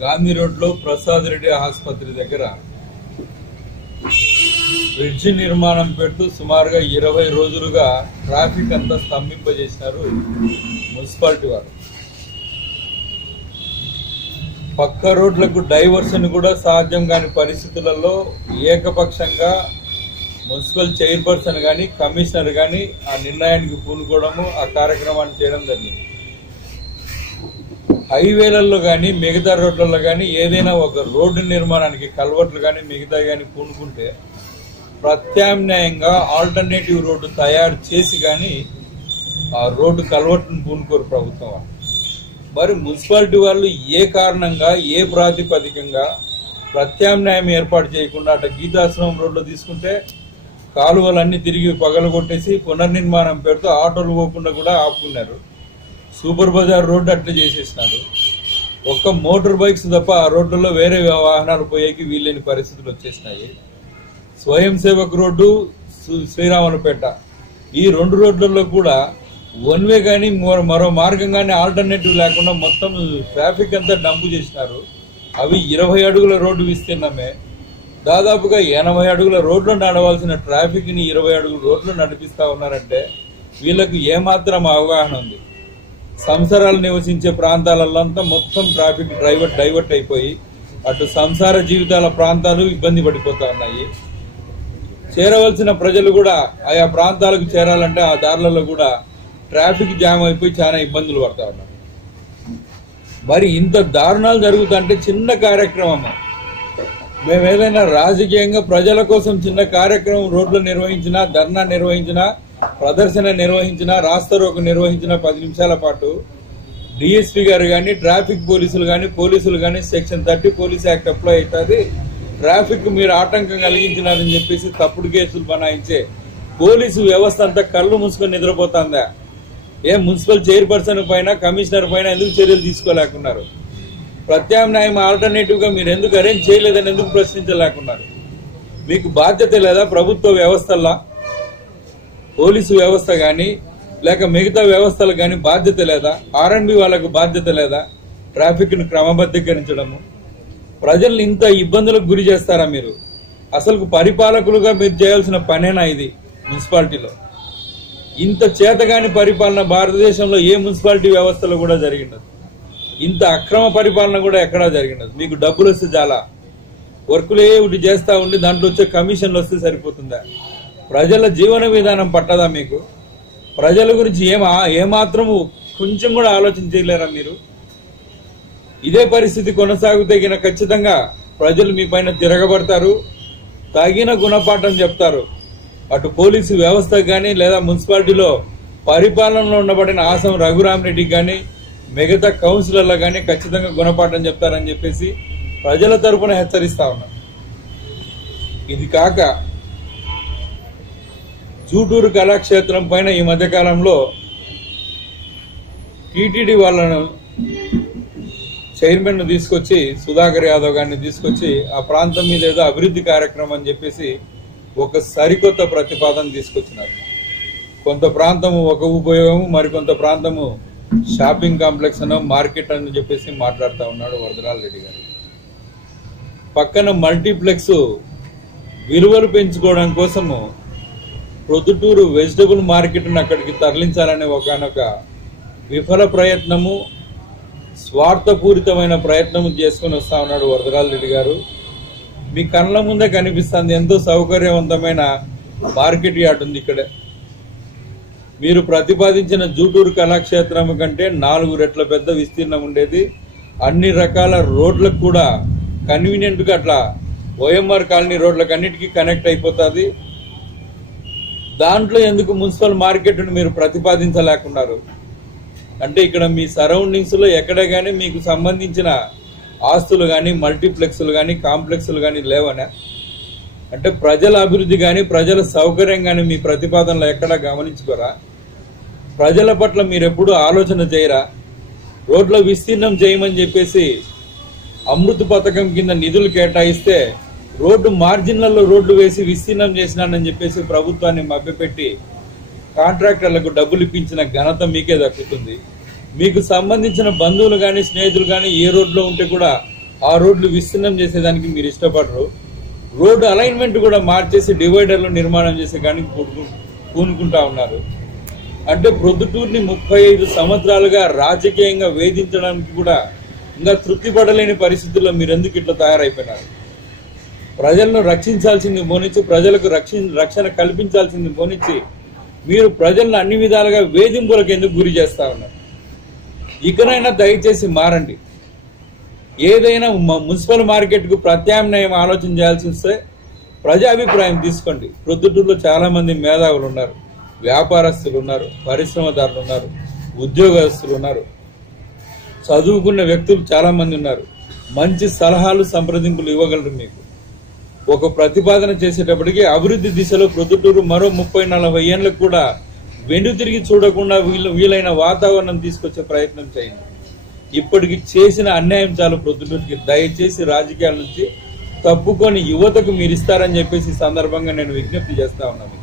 గాంధీ రోడ్లో ప్రసాద్ రెడ్డి ఆసుపత్రి దగ్గర బ్రిడ్జ్ నిర్మాణం పెడుతూ సుమారుగా ఇరవై రోజులుగా ట్రాఫిక్ అంతా స్తంభింపజేసినారు మున్సిపాలిటీ వారు. పక్క రోడ్లకు డైవర్షన్ కూడా సాధ్యం కాని పరిస్థితులలో ఏకపక్షంగా మున్సిపల్ చైర్పర్సన్ కానీ కమిషనర్ కానీ ఆ నిర్ణయానికి పూనుకోవడము ఆ కార్యక్రమాన్ని చేయడం జరిగింది హైవేలలో కానీ మిగతా రోడ్లలో కానీ ఏదైనా ఒక రోడ్డు నిర్మాణానికి కల్వర్ట్లు కానీ మిగతా కానీ పూనుకుంటే ప్రత్యామ్నాయంగా ఆల్టర్నేటివ్ రోడ్డు తయారు చేసి కానీ ఆ రోడ్డు కల్వర్ట్ను పూనుకోరు ప్రభుత్వం వాళ్ళు. మరి మున్సిపాలిటీ వాళ్ళు ఏ కారణంగా ఏ ప్రాతిపదికంగా ప్రత్యామ్నాయం ఏర్పాటు చేయకుండా అటు గీతాశ్రమం రోడ్లో తీసుకుంటే కాలువలన్నీ తిరిగి పగలగొట్టేసి పునర్నిర్మాణం పేరుతో ఆటోలు పోకుండా కూడా ఆపుకున్నారు. సూపర్ బజార్ రోడ్డు అట్లా చేసేసినారు. ఒక్క మోటార్ బైక్స్ తప్ప ఆ రోడ్లలో వేరే వాహనాలు పోయేకి వీల్లేని పరిస్థితులు వచ్చేసినాయి. స్వయం సేవక్ రోడ్డు సు- శ్రీరాములపేట. ఈ రెండు రోడ్లలో కూడా వన్ వే కానీ మరో- మరో మార్గం కానీ ఆల్టర్నేటివ్ లేకుండా మొత్తం ట్రాఫిక్ అంతా డంపు చేసినారు. అవి ఇరవై అడుగుల రోడ్డు విస్తీర్ణమే. దాదాపుగా ఎనభై అడుగుల రోడ్లు నడవాల్సిన ట్రాఫిక్ని ఇరవై అడుగుల రోడ్లు నడిపిస్తా ఉన్నారంటే వీళ్ళకు ఏమాత్రం అవగాహన ఉంది. సంసారాలు నివసించే ప్రాంతాలలో అంతా మొత్తం ట్రాఫిక్ డ్రైవర్ డైవర్ట్ అయిపోయి అటు సంసార జీవితాల ప్రాంతాలు ఇబ్బంది పడిపోతా ఉన్నాయి. చేరవలసిన ప్రజలు కూడా ఆయా ప్రాంతాలకు చేరాలంటే ఆ దారులలో కూడా ట్రాఫిక్ జామ్ అయిపోయి చాలా ఇబ్బందులు పడతా ఉన్నారు. మరి ఇంత దారుణాలు జరుగుతుంటే చిన్న కార్యక్రమం మేము ఏదైనా రాజకీయంగా ప్రజల కోసం చిన్న కార్యక్రమం రోడ్లు నిర్వహించినా ధర్నా నిర్వహించినా ప్రదర్శన నిర్వహించినా రాస్తారోకు నిర్వహించిన పది నిమిషాల పాటు డిఎస్పీ గారు కానీ ట్రాఫిక్ పోలీసులు కానీ పోలీసులు కానీ section thirty police act apply అవుతుంది. ట్రాఫిక్ మీరు ఆటంకం కలిగించినారని చెప్పేసి తప్పుడు కేసులు బనాయించే పోలీసు వ్యవస్థ అంతా కళ్ళు మూసుకొని నిద్రపోతుందా? ఏ మున్సిపల్ చైర్పర్సన్ పైన కమిషనర్ పైన ఎందుకు చర్యలు తీసుకోలేకున్నారు? ప్రత్యామ్నాయం ఆల్టర్నేటివ్గా మీరు ఎందుకు అరేంజ్ చేయలేదని ఎందుకు ప్రశ్నించలేకున్నారు? మీకు బాధ్యత లేదా ప్రభుత్వ వ్యవస్థల్లా? పోలీసు వ్యవస్థ కానీ లేక మిగతా వ్యవస్థలు కానీ బాధ్యత లేదా? ఆర్ఎండ్బి వాళ్ళకు బాధ్యత లేదా? ట్రాఫిక్ను క్రమబద్ధీకరించడము? ప్రజల్ని ఇంత ఇబ్బందులకు గురి చేస్తారా మీరు? అసలు పరిపాలకులుగా మీరు చేయాల్సిన పనేనా ఇది మున్సిపాలిటీలో? ఇంత చేతగాని పరిపాలన భారతదేశంలో ఏ మున్సిపాలిటీ వ్యవస్థలో కూడా జరిగినది ఇంత అక్రమ పరిపాలన కూడా ఎక్కడా జరిగినది. మీకు డబ్బులు వస్తే చాలా. వర్కులే ఒకటి చేస్తూ ఉండి దాంట్లో వచ్చే కమిషన్లు వస్తే సరిపోతుందా? ప్రజల జీవన విధానం పట్టదా మీకు? ప్రజల గురించి ఏమా ఏమాత్రము కొంచెం కూడా ఆలోచన చేయలేరా మీరు? ఇదే పరిస్థితి కొనసాగుతగిన ఖచ్చితంగా ప్రజలు మీ పైన తిరగబడతారు. తగిన గుణపాఠం చెప్తారు. అటు పోలీసు వ్యవస్థకు కానీ లేదా మున్సిపాలిటీలో పరిపాలనలో ఉండబడిన ఆసం రఘురామరెడ్డికి కానీ మిగతా కౌన్సిలర్లు కానీ ఖచ్చితంగా గుణపాఠం చెప్తారని చెప్పేసి ప్రజల తరపున హెచ్చరిస్తా ఉన్నారు ఇది కాక జూటూరు కళాక్షేత్రం పైన ఈ మధ్యకాలంలో టీటీడీ వాళ్ళను చైర్మన్ను తీసుకొచ్చి సుధాకర్ యాదవ్ గారిని తీసుకొచ్చి ఆ ప్రాంతం మీద ఏదో అభివృద్ధి కార్యక్రమం అని చెప్పేసి ఒక సరికొత్త ప్రతిపాదన తీసుకొచ్చినారు. కొంత ప్రాంతము ఒక ఉపయోగము మరికొంత ప్రాంతము షాపింగ్ కాంప్లెక్స్ అనో మార్కెట్ అని చెప్పేసి మాట్లాడుతూ ఉన్నాడు వరదరాల్ రెడ్డి గారు. పక్కన మల్టీప్లెక్స్ విలువలు పెంచుకోవడం కోసము ప్రొద్దుటూరు వెజిటబుల్ మార్కెట్ను అక్కడికి తరలించాలనే ఒకనొక విఫల ప్రయత్నము స్వార్థపూరితమైన ప్రయత్నము చేసుకుని వస్తా ఉన్నాడు వరదరాల్ రెడ్డి గారు. మీ కళ్ళ ముందే కనిపిస్తుంది ఎంతో సౌకర్యవంతమైన మార్కెట్ యార్డ్ ఉంది ఇక్కడే. మీరు ప్రతిపాదించిన జూటూరు కళాక్షేత్రం కంటే నాలుగు రెట్ల పెద్ద విస్తీర్ణం ఉండేది. అన్ని రకాల రోడ్లకు కూడా కన్వీనియంట్గా అట్లా ఓఎంఆర్ కాలనీ రోడ్లకు అన్నిటికీ కనెక్ట్ అయిపోతుంది. దాంట్లో ఎందుకు మున్సిపల్ మార్కెట్ను మీరు ప్రతిపాదించలేకున్నారు? అంటే ఇక్కడ మీ సరౌండింగ్స్లో ఎక్కడ కానీ మీకు సంబంధించిన ఆస్తులు కానీ మల్టీప్లెక్స్లు కానీ కాంప్లెక్స్లు కానీ లేవనే? అంటే ప్రజల అభివృద్ధి కానీ ప్రజల సౌకర్యం కానీ మీ ప్రతిపాదనలో ఎక్కడా గమనించుకోరా? ప్రజల పట్ల మీరు ఎప్పుడు ఆలోచన చేయరా? రోడ్ల విస్తీర్ణం చేయమని చెప్పేసి అమృత్ పథకం కింద నిధులు కేటాయిస్తే రోడ్డు మార్జిన్లలో రోడ్లు వేసి విస్తీర్ణం చేసినానని చెప్పేసి ప్రభుత్వాన్ని మభ్యపెట్టి కాంట్రాక్టర్లకు డబ్బులు ఇప్పించిన ఘనత మీకే దక్కుతుంది. మీకు సంబంధించిన బంధువులు కానీ స్నేహితులు కానీ ఏ రోడ్లో ఉంటే కూడా ఆ రోడ్లు విస్తీర్ణం చేసేదానికి మీరు ఇష్టపడరు. రోడ్డు అలైన్మెంట్ కూడా మార్చేసి డివైడర్లు నిర్మాణం చేసే కానీ పూనుకు- పూనుకుంటా ఉన్నారు. అంటే ప్రొద్దుటూరుని ముప్పై ఐదు సంవత్సరాలుగా రాజకీయంగా వేధించడానికి కూడా ఇంకా తృప్తి పడలేని పరిస్థితుల్లో మీరు ఎందుకు ఇట్లా తయారైపోయినారు? ప్రజలను రక్షించాల్సింది పోనిచ్చి ప్రజలకు రక్షి రక్షణ కల్పించాల్సింది పోనిచ్చి మీరు ప్రజలను అన్ని విధాలుగా వేధింపులకు ఎందుకు గురి చేస్తా ఉన్నారు? ఇకనైనా దయచేసి మారండి. ఏదైనా మున్సిపల్ మార్కెట్కు ప్రత్యామ్నాయం ఆలోచన చేయాల్సి వస్తే ప్రజాభిప్రాయం తీసుకోండి. ప్రొద్దుటూరులో చాలామంది మేధావులు ఉన్నారు. వ్యాపారస్తులు ఉన్నారు పరిశ్రమదారులు ఉన్నారు ఉద్యోగస్తులు ఉన్నారు. చదువుకున్న వ్యక్తులు చాలామంది ఉన్నారు. మంచి సలహాలు సంప్రదింపులు ఇవ్వగలరు మీకు. ఒక ప్రతిపాదన చేసేటప్పటికి అభివృద్ధి దిశలో ప్రొద్దుటూరు మరో ముప్పై నలభై ఏళ్ళకు కూడా వెను తిరిగి చూడకుండా వీలు వీలైన వాతావరణం తీసుకొచ్చే ప్రయత్నం చేయండి. ఇప్పటికి చేసిన అన్యాయం చాలు ప్రొద్దుటూరుకి. దయచేసి రాజకీయాల నుంచి తప్పుకొని యువతకు మీరు ఇస్తారని చెప్పేసి సందర్భంగా నేను విజ్ఞప్తి చేస్తా ఉన్నాను.